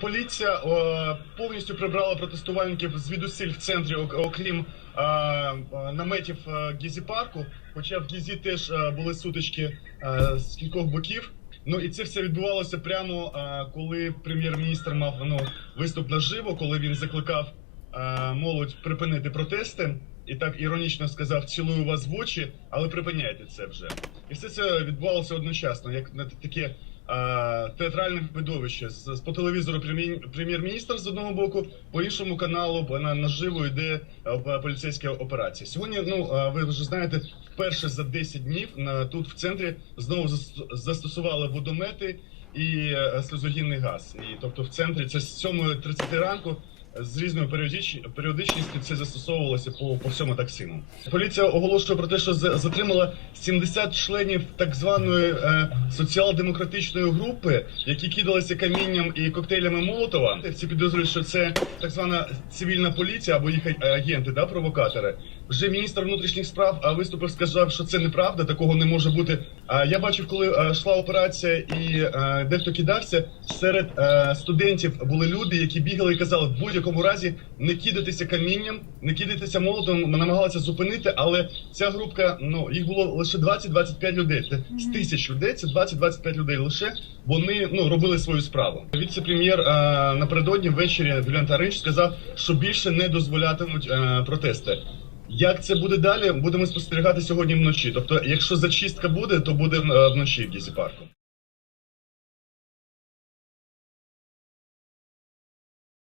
поліція о, повністю прибрала протестувальників звідусіль в центрі, ок- окрім е, е, наметів е, Гізі парку. Хоча в Гізі теж е, були сутички е, з кількох боків. Ну і це все відбувалося прямо е, коли прем'єр-міністр мав ну, виступ наживо, коли він закликав е, молодь припинити протести. І так іронічно сказав: цілую вас в очі, але припиняйте це вже. І все це відбувалося одночасно, як на таке театральне видовище. З, по телевізору прем'єр- прем'єр-міністр з одного боку, по іншому каналу на наживо йде е, в поліцейська операція. Сьогодні, ну е, ви вже знаєте, вперше за 10 днів на тут в центрі знову зас- застосували водомети і е, сльозогінний газ. І тобто в центрі це з 7.30 ранку. З різною періодич... періодичністю це застосовувалося по, по всьому таксиму. Поліція оголошує про те, що за- затримала 70 членів так званої е, соціал-демократичної групи, які кидалися камінням і коктейлями Молотова. Всі підозрюють, що це так звана цивільна поліція або їх агенти, да, провокатори. Вже міністр внутрішніх справ виступив, сказав, що це неправда, такого не може бути. Я бачив, коли йшла операція і а, дехто кидався. Серед студентів були люди, які бігали і казали, в будь-якому разі не кидайтеся камінням, не кидайтеся молотом. Ми намагалися зупинити, але ця групка, ну їх було лише 20-25 людей. Це з тисяч людей, це 20-25 людей лише. Вони ну робили свою справу. Віце-прем'єр напередодні ввечері Юліан Таринч сказав, що більше не дозволятимуть протести. Як це буде далі? Будемо спостерігати сьогодні вночі. Тобто, якщо зачистка буде, то буде е, вночі в Гізі парку.